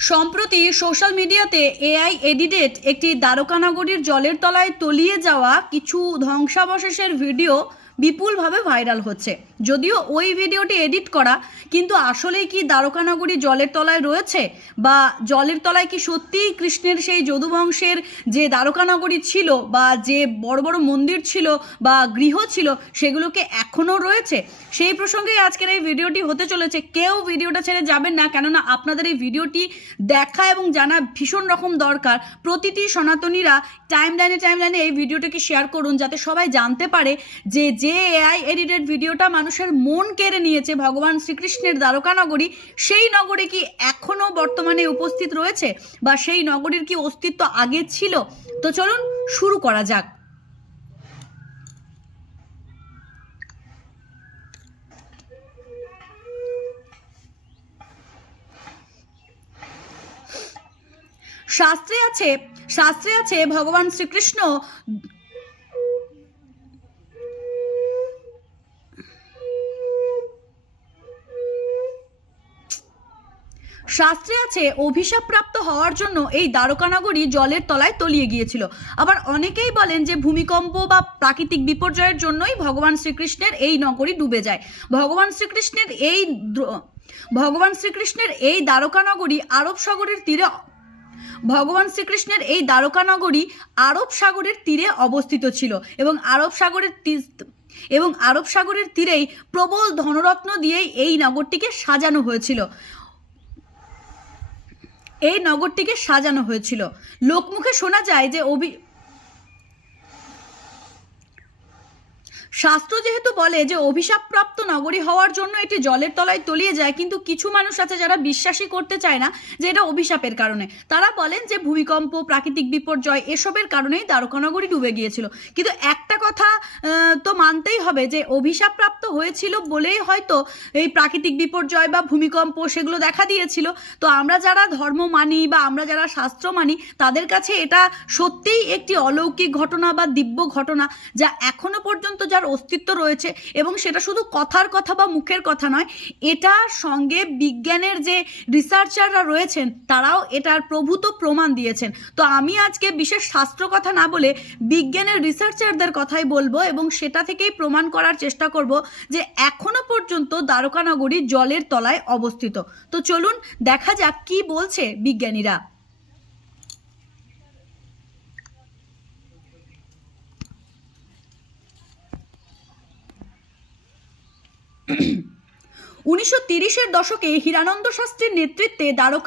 সম্প্রতি সোশ্যাল মিডিয়াতে AI edited একটি দ্বারকানগরীর জলের তলায় তলিয়ে যাওয়া কিছু ধ্বংসাবশেষের ভিডিও বিপুলভাবে ভাইরাল হচ্ছে। যদিও ওই ভিডিওটি এডিট করা, কিন্তু আসলেই কি দ্বারকানগরী জলের তলায় রয়েছে? বা জলের তলায় কি সত্যিই কৃষ্ণের সেই যদুবংশের যে দ্বারকানগরী ছিল বা যে বড় বড় মন্দির ছিল বা গৃহ ছিল সেগুলোকে এখনও রয়েছে? সেই প্রসঙ্গেই আজকের এই ভিডিওটি হতে চলেছে। কেউ ভিডিওটা ছেড়ে যাবেন না, কেননা আপনাদের এই ভিডিওটি দেখা এবং জানা ভীষণ রকম দরকার। প্রতিটি সনাতনীরা টাইম লাইনে টাইম লাইনে এই ভিডিওটাকে শেয়ার করুন, যাতে সবাই জানতে পারে যে যে এআই এডিটেড ভিডিওটা মানুষের মন কেড়ে নিয়েছে ভগবান শ্রীকৃষ্ণের দ্বারকা নগরী। সেই নগরে কি এখনও বর্তমানে উপস্থিত রয়েছে? বা সেই নগরীর কি অস্তিত্ব আগে ছিল? তো চলুন শুরু করা যাক। শাস্ত্রে আছে শাস্ত্রে আছে ভগবান শ্রীকৃষ্ণ শাস্ত্রে আছে অভিশাপ প্রাপ্ত হওয়ার জন্য এই দ্বারকানগরী জলের তলায় তলিয়ে গিয়েছিল। আবার অনেকেই বলেন যে ভূমিকম্প বা প্রাকৃতিক বিপর্যয়ের জন্যই ভগবান শ্রীকৃষ্ণের এই নগরী ডুবে যায়। ভগবান শ্রীকৃষ্ণের এই ভগবান শ্রীকৃষ্ণের এই দ্বারকানগরী আরব সাগরের তীরে, ভগবান শ্রীকৃষ্ণের এই দ্বারকানগরী আরব সাগরের তীরে অবস্থিত ছিল এবং আরব সাগরের এবং আরব সাগরের তীরেই প্রবল ধনরত্ন দিয়েই এই নগরটিকে সাজানো হয়েছিল। এই নগরটিকে সাজানো হয়েছিল। লোকমুখে শোনা যায় যে অভি শাস্ত্র যেহেতু বলে যে অভিশাপপ্রাপ্ত নগরী হওয়ার জন্য এটি জলের তলায় তলিয়ে যায়, কিন্তু কিছু মানুষ আছে যারা বিশ্বাসই করতে চায় না যে এটা অভিশাপের কারণে। তারা বলেন যে ভূমিকম্প, প্রাকৃতিক বিপর্যয় এসবের কারণেই দ্বারকানগরী ডুবে গিয়েছিল। কিন্তু একটা কথা তো মানতেই হবে যে অভিশাপপ্রাপ্ত হয়েছিল বলেই হয়তো এই প্রাকৃতিক বিপর্যয় বা ভূমিকম্প সেগুলো দেখা দিয়েছিল। তো আমরা যারা ধর্ম মানি বা আমরা যারা শাস্ত্র মানি, তাদের কাছে এটা সত্যিই একটি অলৌকিক ঘটনা বা দিব্য ঘটনা যা এখনও পর্যন্ত যার অস্তিত্ব রয়েছে এবং সেটা শুধু কথার কথা বা মুখের কথা নয় এটার সঙ্গে বিজ্ঞানের যে রিসার্চাররা রয়েছেন, তারাও এটার প্রভূত প্রমাণ দিয়েছেন। তো আমি আজকে বিশেষ শাস্ত্র কথা না বলে বিজ্ঞানের রিসার্চারদের কথাই বলব এবং সেটা থেকেই প্রমাণ করার চেষ্টা করব যে এখনও পর্যন্ত দ্বারকানগরী জলের তলায় অবস্থিত। তো চলুন দেখা যাক কি বলছে বিজ্ঞানীরা। উনিশশো তিরিশের দশকে হিরানন্দ শাস্ত্রীর নেতৃত্বে দ্বারকা